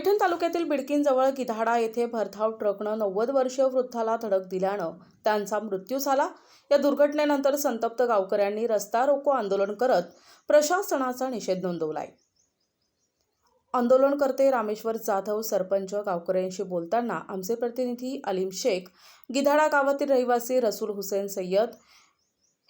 पैठण तालुक्यातील बिडकीनजवळ गिधाडा येथे भरधाव ट्रकनं 90 वर्षीय वृद्धाला धडक दिल्यानं त्यांचा मृत्यू झाला। या दुर्घटनेनंतर संतप्त गावकऱ्यांनी रस्ता रोको आंदोलन करत प्रशासनाचा निषेध नोंदवलाय। आंदोलनकर्ते रामेश्वर जाधव सरपंच गावकऱ्यांशी बोलताना आमचे प्रतिनिधी अलीम शेख, गिधाडा गावातील रहिवासी रसूल हुसेन सय्यद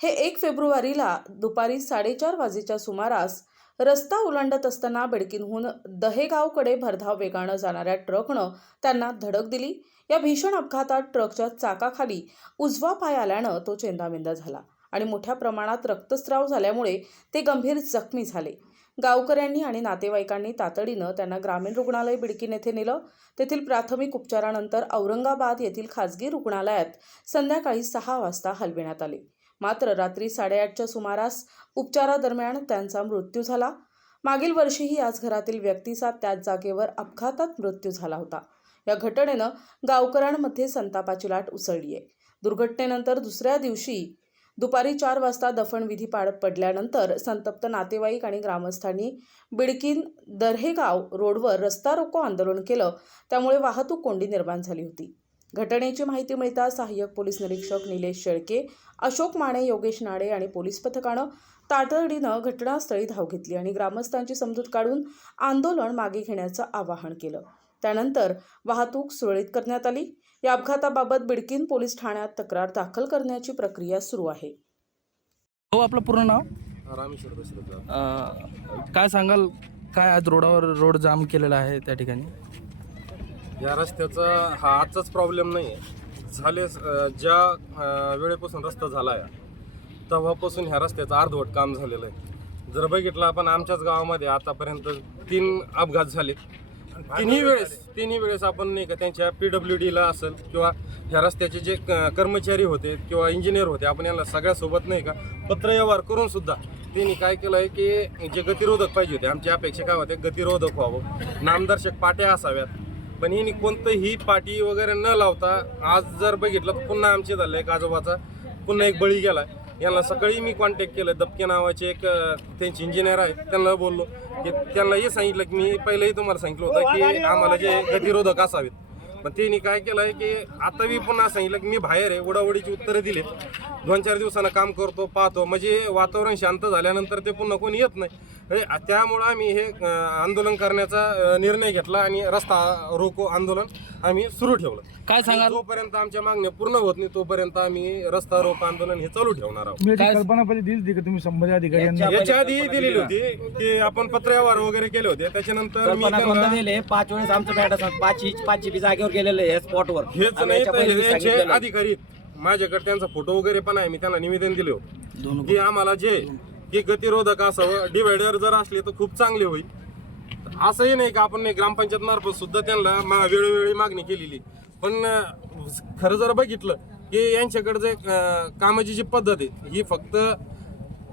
हे 1 फेब्रुवारीला दुपारी 4:30 वाजेच्या सुमारास रस्ता ओलांडत असताना बिडकीनहून दहेगावकडे भरधाव वेगानं जाणाऱ्या ट्रकनं त्यांना धडक दिली। या भीषण अपघातात ट्रकच्या चाकाखाली उजवा पाय आल्यानं तो चेंदामेंदा झाला आणि मोठ्या प्रमाणात रक्तस्राव झाल्यामुळे ते गंभीर जखमी झाले। गावकऱ्यांनी आणि नातेवाईकांनी तातडीनं त्यांना ग्रामीण रुग्णालय बिडकीन येथे नेलं। तेथील प्राथमिक उपचारानंतर औरंगाबाद येथील खासगी रुग्णालयात संध्याकाळी 6 वाजता हलविण्यात आले। मात्र रात्री 8:30च्या सुमारास उपचारादरम्यान त्यांचा मृत्यू झाला। मागील वर्षीही याच घरातील व्यक्तीचा त्याच जागेवर अपघातात मृत्यू झाला होता। या घटनेनं गावकऱ्यांमध्ये संतापाची लाट उसळली आहे। दुर्घटनेनंतर दुसऱ्या दिवशी दुपारी 4 वाजता दफनविधी पार पडल्यानंतर संतप्त नातेवाईक आणि ग्रामस्थांनी बिडकीन दहेगाव रोडवर रस्ता रोको आंदोलन केलं। त्यामुळे वाहतूक कोंडी निर्माण झाली होती। घटनेची माहिती मिळताच सहाय्यक पोलीस निरीक्षक निलेश शेळके, अशोक माने, योगेश नाडे आणि पोलीस पथकानं तातडीनं घटनास्थळी धाव घेतली आणि ग्रामस्थांची समजूत काढून आंदोलन मागे घेण्याचं आवाहन केलं। त्यानंतर वाहतूक सुरळीत करण्यात आली। या अपघाताबाबत बिडकीन पोलीस ठाण्यात तक्रार दाखल करण्याची प्रक्रिया सुरू आहे। हो, आपलं पूर्ण नाव? रामेश्वर दशरथ। काय सांगाल, काय आज रोड जाम केलेला आहे त्या ठिकाणी? या रस्त्याचा हा आजचाच प्रॉब्लेम नाही आहे। झाले ज्या वेळेपासून रस्ता झाला आहे तेव्हापासून ह्या रस्त्याचं अर्धवट काम झालेलं आहे। जर बघितलं आपण आमच्याच गावामध्ये आतापर्यंत 3 अपघात झाले। तिन्ही वेळेस आपण नाही का त्यांच्या PWDला असेल किंवा ह्या रस्त्याचे जे कर्मचारी होते किंवा इंजिनियर होते, आपण यांना सगळ्यासोबत नाही का पत्रव्यवहार करून सुद्धा त्यांनी काय केलं आहे की जे गतिरोधक पाहिजे होते, आमची अपेक्षा काय होते, गतिरोधक व्हावं, नामदर्शक पाट्या असाव्यात, पण यांनी कोणतंही पाटी वगैरे न लावता आज जर बघितलं तर पुन्हा आमचे झालं एक आजोबाचा पुन्हा एक बळी गेला। यांना सकाळी मी कॉन्टॅक्ट केलं, दबके नावाचे एक त्यांचे इंजिनियर आहेत, त्यांना बोललो की त्यांना हे सांगितलं की मी पहिलेही तुम्हाला सांगितलं होतं की आम्हाला जे गतिरोधक असावेत, पण त्यांनी काय केलं आहे की आता मी पुन्हा सांगितलं की मी बाहेर आहे, उडावडीची उत्तरं दिली, 2-4 दिवसानं काम करतो पाहतो, म्हणजे वातावरण शांत झाल्यानंतर ते पुन्हा कोणी येत नाही। त्यामुळं आम्ही हे आंदोलन करण्याचा निर्णय घेतला आणि रस्ता रोको आंदोलन आम्ही सुरू ठेवलं। काय सांगाल? जोपर्यंत आमच्या मागण्या पूर्ण होत नाही तोपर्यंत आम्ही रस्ता रोको आंदोलन हे चालू ठेवणार आहोत। मी कल्पना पहिली दिली की तुम्ही संबंधित अधिकाऱ्यांना याच्या आधी दिलेली होती की आपण पत्रव्यवहार वगैरे केले होते, त्याच्यानंतर मी 5 वेळेस आमचं बॅट 5 जागेवर गेलेलं आहे स्पॉटवर। हेच नाही तर यांचे अधिकारी माझ्याकडे त्यांचा फोटो वगैरे पण आहे, मी त्यांना निवेदन दिले होते की आम्हाला जे की गतिरोधक असावं, डिवायडर जर असले तर खूप चांगले होईल। असंही नाही का आपण ग्रामपंचायत मार्फत सुद्धा त्यांना वेळोवेळी मागणी केलेली, पण खरं जर बघितलं की यांच्याकडे जे कामाची जी पद्धत आहे ही फक्त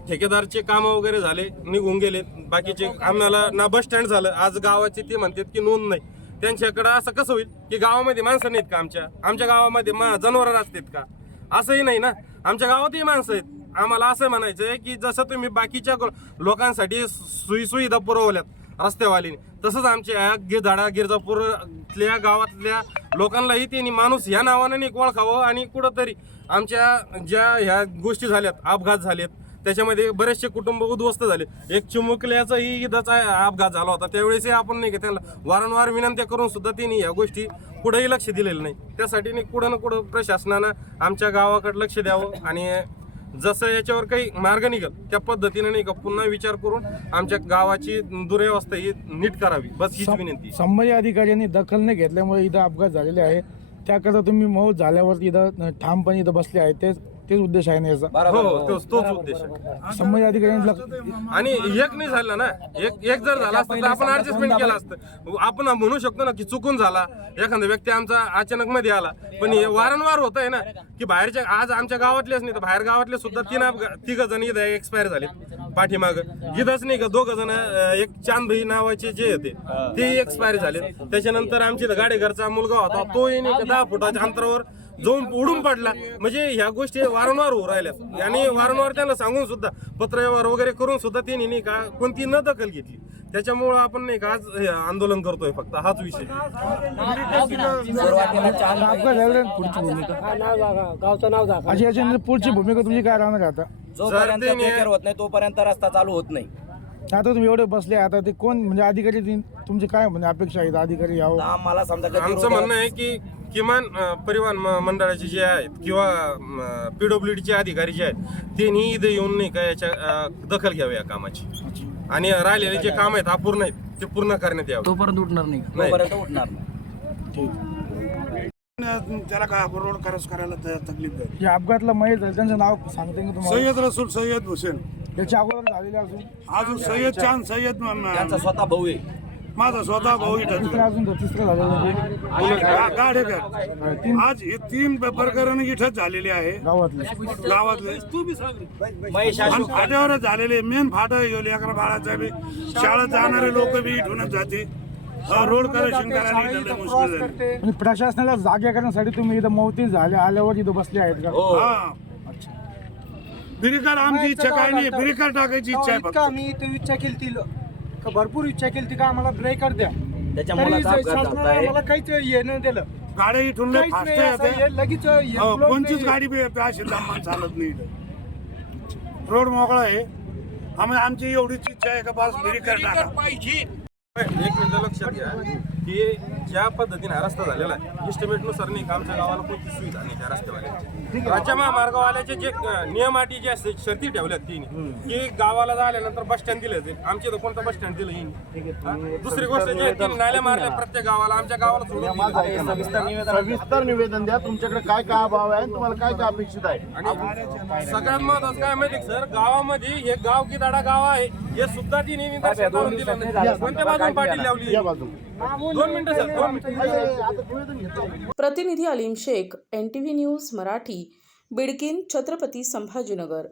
ठेकेदारचे कामं वगैरे झाले निघून गेले, बाकीचे आम्हाला ना बस स्टँड झालं, आज गावाचे ते म्हणतात की नोंद नाही। त्यांच्याकडं असं कसं होईल की गावामध्ये माणसं नाहीत का? आमच्या गावामध्ये जनावरं असतात का? असंही नाही ना, आमच्या गावातही माणसं आहेत। आम्हाला असं म्हणायचं आहे की जसं तुम्ही बाकीच्या लोकांसाठी सुविधा पुरवल्यात रस्त्यावालीने, तसंच आमच्या गिधाडा गिरजापूरतल्या गावातल्या लोकांनाही त्यांनी माणूस ह्या नावाने नाही ओळखावं आणि कुठंतरी आमच्या ज्या ह्या गोष्टी झाल्यात, अपघात झालेत, त्याच्यामध्ये बरेचसे कुटुंब उद्ध्वस्त झाले। एक चिमुकल्याचाही इथंच अपघात झाला होता, त्यावेळेसही आपण नाही का त्यांना वारंवार विनंत्या करून सुद्धा त्यांनी या गोष्टी कुठेही लक्ष दिलेलं नाही। त्यासाठी नाही कुठं ना कुठं प्रशासनानं आमच्या गावाकडे लक्ष द्यावं आणि जसं याच्यावर काही मार्ग निघेल त्या पद्धतीने नाही का पुन्हा विचार करून आमच्या गावाची दुर्व्यवस्था ही नीट करावी, बस हीच विनंती। संबंधित अधिकाऱ्यांनी दखल न घेतल्यामुळे इथं अपघात झालेले आहे, त्याकरता तुम्ही मौत झाल्यावर इथं ठामपणे इथं बसले आहे, तेच उद्देश आहे ना याचा? हो, तोच उद्देश आहे। संबंधित अधिकाऱ्यांनी आणि एक नाही झालं ना, एक जर झाला असतं तर आपण ऍडजस्टमेंट केलं असतं। आपण म्हणू शकतो ना की चुकून झाला, एखादा व्यक्ती आमचा अचानक मध्ये आला, पण हे वारंवार होत आहे ना की बाहेरच्या आज आमच्या गावातलेच नाही तर बाहेर गावातले सुद्धा 3 जण इथं एक्सपायर झाले पाठीमाग। इथंच नाही का 2 जण, एक चांदभाई नावाचे जे होते ते एक्सपायर झाले। त्याच्यानंतर आमची गाडेघरचा मुलगा होता, तोही नाही का 10 फुटाच्या अंतरावर जाऊन उडून पडला। म्हणजे ह्या गोष्टी वारंवार होऊ राहिल्यात आणि वारंवार त्यांना सांगून सुद्धा पत्रव्यवहार वगैरे करून सुद्धा त्यांनी नाही का कोणती न दखल घेतली। त्याच्यामुळं आपण नाही का आज हे आंदोलन करतोय, फक्त हाच विषय. सुरुवातीला चार अपघात झाल्यावर पुढची भूमिका अशी याच्यानंतर पुढची भूमिका तुमची काय राहणार आहे आता? जोपर्यंत जर ते बेकार होत नाही तोपर्यंत रस्ता चालू होत नाही. आता तुम्ही एवढे बसले, आता ते कोण म्हणजे अधिकारी तुमचे काय म्हणजे अपेक्षा आहेत? अधिकारी यावं, आम्हाला समजा गती आमचं म्हणणं आहे की किमान परिवहन मंडळाचे जे आहेत किंवा PWDचे अधिकारी जे आहेत त्यांनी इथे येऊन नाही का याच्या दखल घ्यावी या कामाची, आणि राहिलेले जे काम आहेत अपूर्ण आहेत ते पूर्ण करण्यात यावं. तोपर्यंत उठणार नाही. तोपर्यंत उठणार नाही. त्याला काय आपण रोड क्रॉस करायला तकलीफ आहे. जे अपघातला मयत झाले त्यांचं नाव सांगते का तुम्हाला? सय्यद रसूल सय्यद हुसेन, त्याच्या अगोदर झालेले अजून सय्यद चांद सय्यद त्यांचा स्वतः भाऊ आहे. माझा स्वतः भाऊ इथं तिसरं झालेलं गाडेकर. आज हे 3 प्रकरण इथंच झालेले आहे गावातले. महेश आणि अशोक फाट्यावरच झालेले. मेन फाटा लेकरा बाळाचा बी शाळेत जाणारे लोक बी इथूनच जाते. रोड करेक्शन करायला इथं लय मुश्किल झाली. आणि प्रशासनाला जागे करण्यासाठी तुम्ही इथं मौती झाले आल्यावर इथं बसले आहेत का? हो. हा बिरिकार आमची इच्छा काय नाही, बिरिकार टाकायची इच्छा आहे फक्त. आम्ही इथे इच्छा केली ती भरपूर इच्छा केली का आम्हाला ब्रेकर द्या, त्याच्या तरी मुलाचा अपघात शासनाने झालाय. आम्हाला काहीच येणं दिलं गाड्या इथून लय काहीच फास्ट नाही. असं येते. हे लगेच हे float कोणतीच नाही. गाडी बी अशी दमान चालत नाही इथं. रोड मोकळा आहे. आमची एवढीच इच्छा आहे का बस बिरिकार टाका. एक मिनिट लक्षात घ्या की ज्या पद्धतीने हा रस्ता झालेला आहे, एस्टिमेटनुसार नाही का आमच्या गावाला कोणती सुविधा नाही त्या रस्त्यावाल्याची. राज्य महामार्गवाल्याचे जे नियम अटी जे असते शर्ती ठेवल्यात तिने की गावाला झाल्यानंतर बस स्टँड दिले जाईल. आमच्या इथं कोणतं बस स्टँड दिलं येईल. दुसरी गोष्ट जे तिने नाल्या मारल्या प्रत्येक गावाला, आमच्या गावाला सोडून दिलं. सविस्तर निवेदन द्या. तुमच्याकडे काय काय अभाव आहे, तुम्हाला काय काय अपेक्षित आहे? आणि सगळ्यात महत्वाचं काय माहिती सर, गावामध्ये हे गाव गिदाडा गाव आहे हे सुद्धा तिने निदर्शनास आणून दिलं नाही. कोणत्या बाजून पाटील लावली? या बाजू 2 मिनिटं सर, 2 मिनिटं. आता निवेदन घेतलं. प्रतिनिधी अलीम शेख, NTV न्यूज मराठी, बिडकीन, छत्रपती संभाजीनगर.